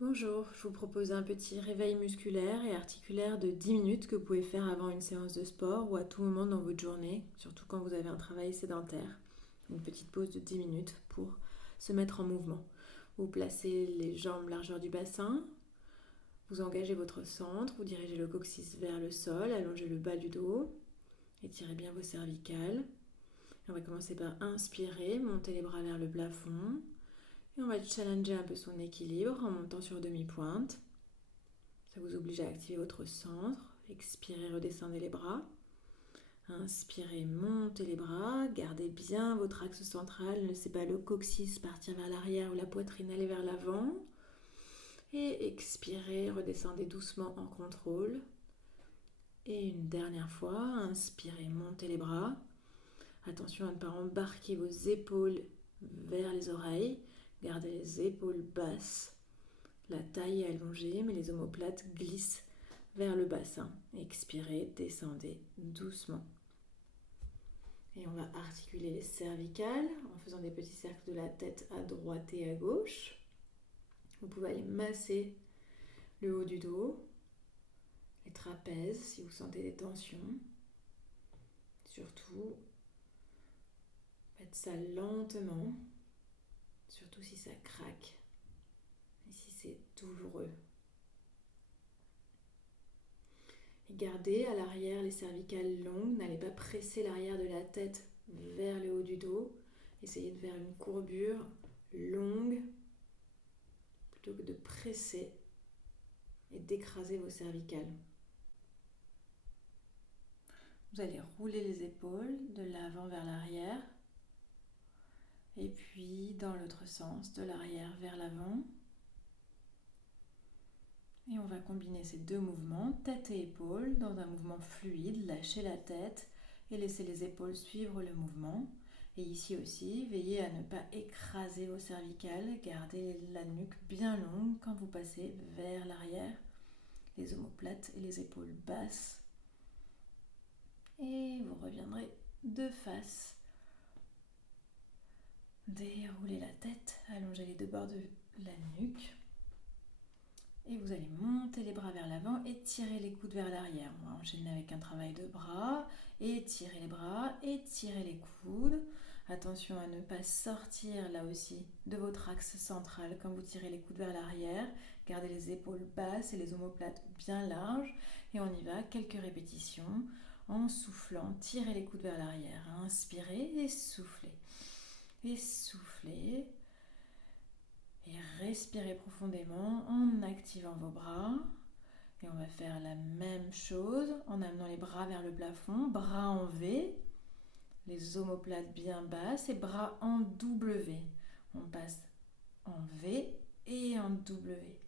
Bonjour, je vous propose un petit réveil musculaire et articulaire de 10 minutes que vous pouvez faire avant une séance de sport ou à tout moment dans votre journée, surtout quand vous avez un travail sédentaire. Une petite pause de 10 minutes pour se mettre en mouvement. Vous placez les jambes largeur du bassin, vous engagez votre centre, vous dirigez le coccyx vers le sol, allongez le bas du dos, étirez bien vos cervicales. On va commencer par inspirer, monter les bras vers le plafond. Et on va challenger un peu son équilibre en montant sur demi-pointe. Ça vous oblige à activer votre centre. Expirez, redescendez les bras. Inspirez, montez les bras. Gardez bien votre axe central. Ne laissez pas le coccyx partir vers l'arrière ou la poitrine aller vers l'avant. Et expirez, redescendez doucement en contrôle. Et une dernière fois, inspirez, montez les bras. Attention à ne pas embarquer vos épaules vers les oreilles. Gardez les épaules basses. La taille est allongée, mais les omoplates glissent vers le bassin. Expirez, descendez doucement. Et on va articuler les cervicales en faisant des petits cercles de la tête à droite et à gauche. Vous pouvez aller masser le haut du dos, les trapèzes si vous sentez des tensions. Surtout, faites ça lentement, surtout si ça craque et si c'est douloureux. Et gardez à l'arrière les cervicales longues, n'allez pas presser l'arrière de la tête vers le haut du dos. Essayez de faire une courbure longue plutôt que de presser et d'écraser vos cervicales. Vous allez rouler les épaules de l'avant vers l'arrière et puis dans l'autre sens, de l'arrière vers l'avant. Et on va combiner ces deux mouvements, tête et épaules, dans un mouvement fluide. Lâchez la tête et laissez les épaules suivre le mouvement. Et ici aussi, veillez à ne pas écraser vos cervicales. Gardez la nuque bien longue quand vous passez vers l'arrière. Les omoplates et les épaules basses. Et vous reviendrez de face. Déroulez la tête, allongez les deux bords de la nuque. Et vous allez monter les bras vers l'avant et tirer les coudes vers l'arrière. On va enchaîner avec un travail de bras. Étirez les bras, étirez les coudes. Attention à ne pas sortir là aussi de votre axe central quand vous tirez les coudes vers l'arrière. Gardez les épaules basses et les omoplates bien larges. Et on y va, quelques répétitions. En soufflant, tirez les coudes vers l'arrière. Inspirez et soufflez. Et soufflez. Et respirez profondément en activant vos bras. Et on va faire la même chose en amenant les bras vers le plafond, bras en V, les omoplates bien basses et bras en W. On passe en V et en W.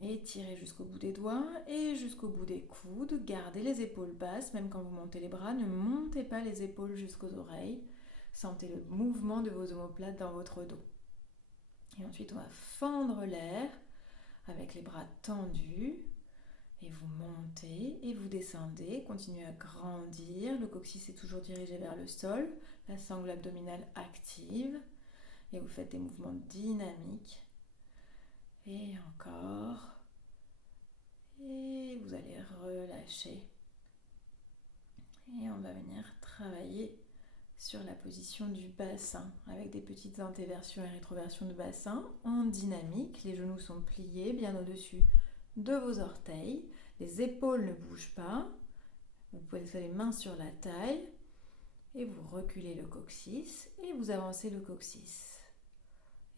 Étirez jusqu'au bout des doigts et jusqu'au bout des coudes. Gardez les épaules basses, même quand vous montez les bras. Ne montez pas les épaules jusqu'aux oreilles. Sentez le mouvement de vos omoplates dans votre dos. Et ensuite, on va fendre l'air avec les bras tendus. Et vous montez et vous descendez. Continuez à grandir. Le coccyx est toujours dirigé vers le sol. La sangle abdominale active. Et vous faites des mouvements dynamiques. Et encore. Et vous allez relâcher. Et on va venir travailler sur la position du bassin avec des petites antéversions et rétroversions de bassin en dynamique. Les genoux sont pliés bien au-dessus de vos orteils. Les épaules ne bougent pas. Vous pouvez laisser les mains sur la taille et vous reculez le coccyx et vous avancez le coccyx.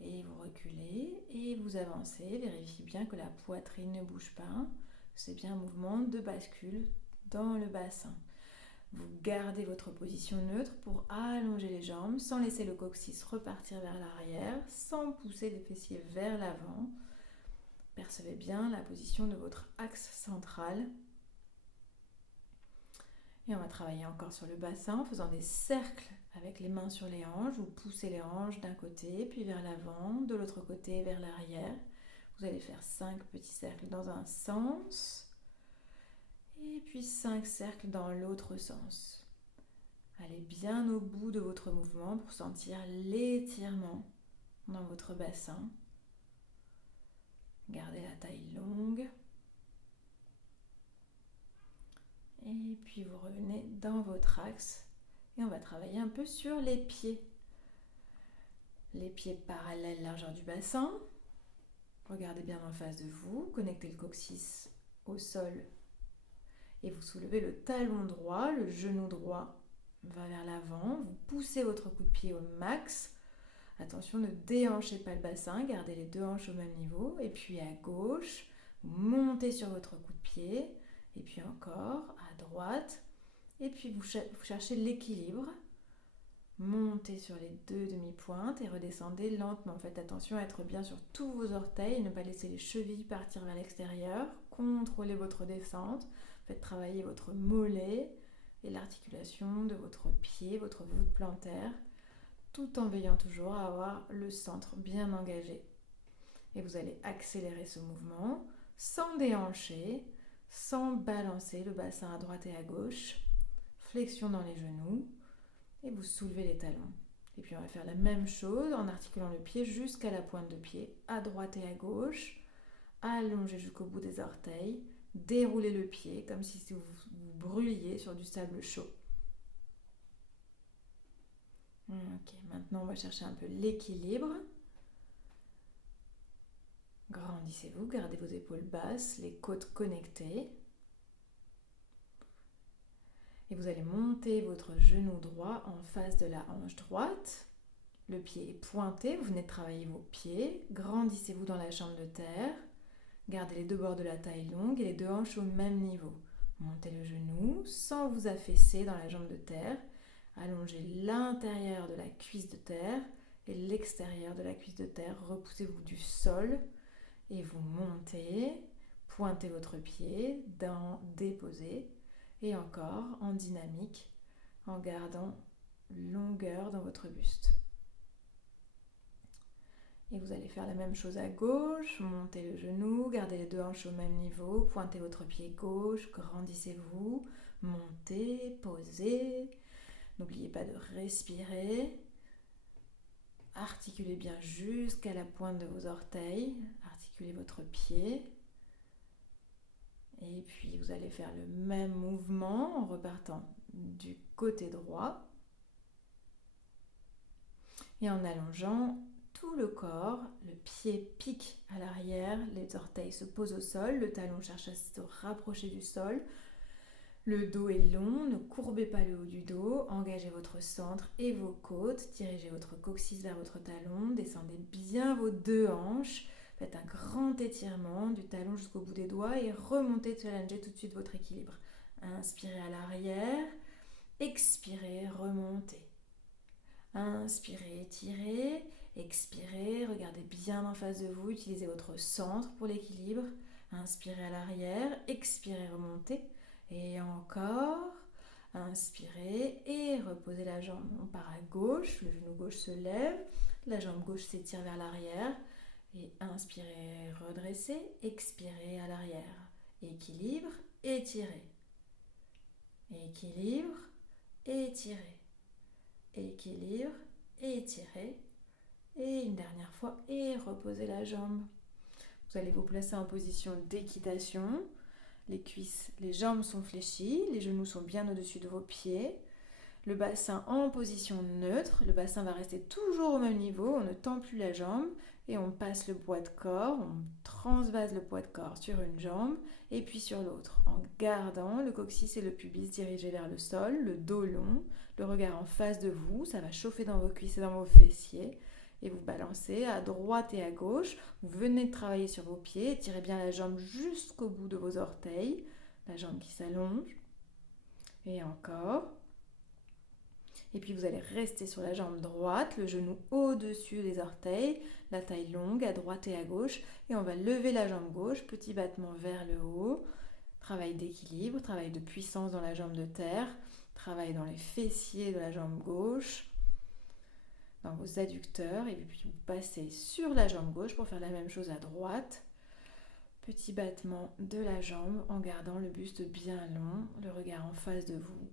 Et vous reculez et vous avancez. Vérifiez bien que la poitrine ne bouge pas. C'est bien un mouvement de bascule dans le bassin. Vous gardez votre position neutre pour allonger les jambes sans laisser le coccyx repartir vers l'arrière, sans pousser les fessiers vers l'avant. Percevez bien la position de votre axe central. Et on va travailler encore sur le bassin en faisant des cercles avec les mains sur les hanches. Vous poussez les hanches d'un côté, puis vers l'avant, de l'autre côté, vers l'arrière. Vous allez faire 5 petits cercles dans un sens. Et puis 5 cercles dans l'autre sens. Allez bien au bout de votre mouvement pour sentir l'étirement dans votre bassin. puis vous revenez dans votre axe et on va travailler un peu sur les pieds. Les pieds parallèles largeur du bassin. Regardez bien en face de vous, connectez le coccyx au sol et vous soulevez le talon droit, le genou droit va vers l'avant, vous poussez votre coup de pied au max. Attention, ne déhanchez pas le bassin, gardez les deux hanches au même niveau. Et puis à gauche, vous montez sur votre coup de pied. Et puis encore, à droite. Et puis vous cherchez l'équilibre. Montez sur les deux demi-pointes et redescendez lentement. Faites attention à être bien sur tous vos orteils, ne pas laisser les chevilles partir vers l'extérieur. Contrôlez votre descente. Faites travailler votre mollet et l'articulation de votre pied, votre voûte plantaire, tout en veillant toujours à avoir le centre bien engagé. Et vous allez accélérer ce mouvement sans déhancher, sans balancer le bassin à droite et à gauche. Flexion dans les genoux et vous soulevez les talons. Et puis on va faire la même chose en articulant le pied jusqu'à la pointe de pied, à droite et à gauche. Allongez jusqu'au bout des orteils. Déroulez le pied comme si vous brûliez sur du sable chaud. Ok, maintenant on va chercher un peu l'équilibre. Grandissez-vous, gardez vos épaules basses, les côtes connectées. Et vous allez monter votre genou droit en face de la hanche droite. Le pied est pointé, vous venez de travailler vos pieds. Grandissez-vous dans la chambre de terre. Gardez les deux bords de la taille longue et les deux hanches au même niveau. Montez le genou sans vous affaisser dans la jambe de terre. Allongez l'intérieur de la cuisse de terre et l'extérieur de la cuisse de terre. Repoussez-vous du sol et vous montez. Pointez votre pied, déposez. Et encore en dynamique, en gardant longueur dans votre buste. Et vous allez faire la même chose à gauche, montez le genou, gardez les deux hanches au même niveau, pointez votre pied gauche, grandissez-vous, montez, posez. N'oubliez pas de respirer. Articulez bien jusqu'à la pointe de vos orteils, articulez votre pied. Et puis vous allez faire le même mouvement en repartant du côté droit et en allongeant tout le corps. Le pied pique à l'arrière, les orteils se posent au sol, le talon cherche à se rapprocher du sol. Le dos est long, ne courbez pas le haut du dos, engagez votre centre et vos côtes, dirigez votre coccyx vers votre talon, descendez bien vos deux hanches. Faites un grand étirement du talon jusqu'au bout des doigts et remontez, challengez tout de suite votre équilibre. Inspirez à l'arrière, expirez, remontez. Inspirez, étirez, expirez, regardez bien en face de vous, utilisez votre centre pour l'équilibre. Inspirez à l'arrière, expirez, remontez. Et encore, inspirez et reposez la jambe. On part à gauche, le genou gauche se lève, la jambe gauche s'étire vers l'arrière. Et inspirez, redressez, expirez à l'arrière. Équilibre, étirez. Équilibre, étirez. Équilibre, étirez. Et une dernière fois, et reposez la jambe. Vous allez vous placer en position d'équitation. Les cuisses, les jambes sont fléchies, les genoux sont bien au-dessus de vos pieds. Le bassin en position neutre, le bassin va rester toujours au même niveau, on ne tend plus la jambe et on passe le poids de corps, on transvase le poids de corps sur une jambe et puis sur l'autre, en gardant le coccyx et le pubis dirigés vers le sol, le dos long, le regard en face de vous, ça va chauffer dans vos cuisses et dans vos fessiers et vous balancez à droite et à gauche, vous venez de travailler sur vos pieds, tirez bien la jambe jusqu'au bout de vos orteils, la jambe qui s'allonge et encore. Et puis vous allez rester sur la jambe droite, le genou au-dessus des orteils, la taille longue à droite et à gauche. Et on va lever la jambe gauche, petit battement vers le haut. Travail d'équilibre, travail de puissance dans la jambe de terre. Travail dans les fessiers de la jambe gauche, dans vos adducteurs. Et puis vous passez sur la jambe gauche pour faire la même chose à droite. Petit battement de la jambe en gardant le buste bien long, le regard en face de vous.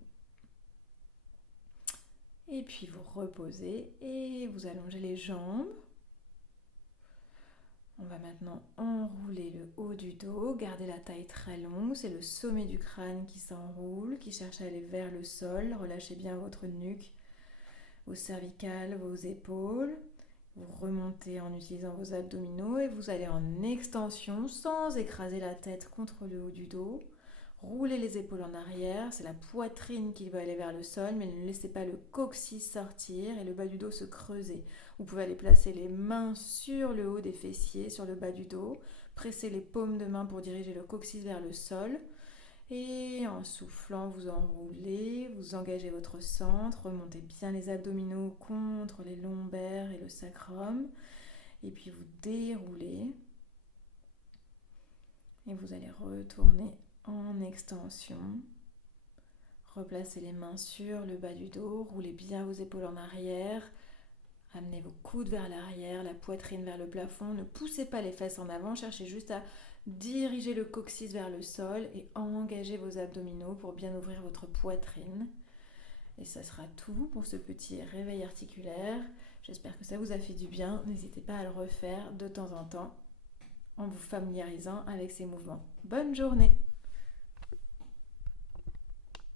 Et puis vous reposez et vous allongez les jambes. On va maintenant enrouler le haut du dos, garder la taille très longue, c'est le sommet du crâne qui s'enroule, qui cherche à aller vers le sol. Relâchez bien votre nuque, vos cervicales, vos épaules. Vous remontez en utilisant vos abdominaux et vous allez en extension sans écraser la tête contre le haut du dos. Roulez les épaules en arrière, c'est la poitrine qui va aller vers le sol, mais ne laissez pas le coccyx sortir et le bas du dos se creuser. Vous pouvez aller placer les mains sur le haut des fessiers, sur le bas du dos, presser les paumes de main pour diriger le coccyx vers le sol. Et en soufflant, vous enroulez, vous engagez votre centre, remontez bien les abdominaux contre les lombaires et le sacrum. Et puis vous déroulez. Et vous allez retourner en extension. Replacez les mains sur le bas du dos, roulez bien vos épaules en arrière. Amenez vos coudes vers l'arrière, la poitrine vers le plafond. Ne poussez pas les fesses en avant, cherchez juste à diriger le coccyx vers le sol et engagez vos abdominaux pour bien ouvrir votre poitrine. Et ça sera tout pour ce petit réveil articulaire. J'espère que ça vous a fait du bien. N'hésitez pas à le refaire de temps en temps en vous familiarisant avec ces mouvements. Bonne journée!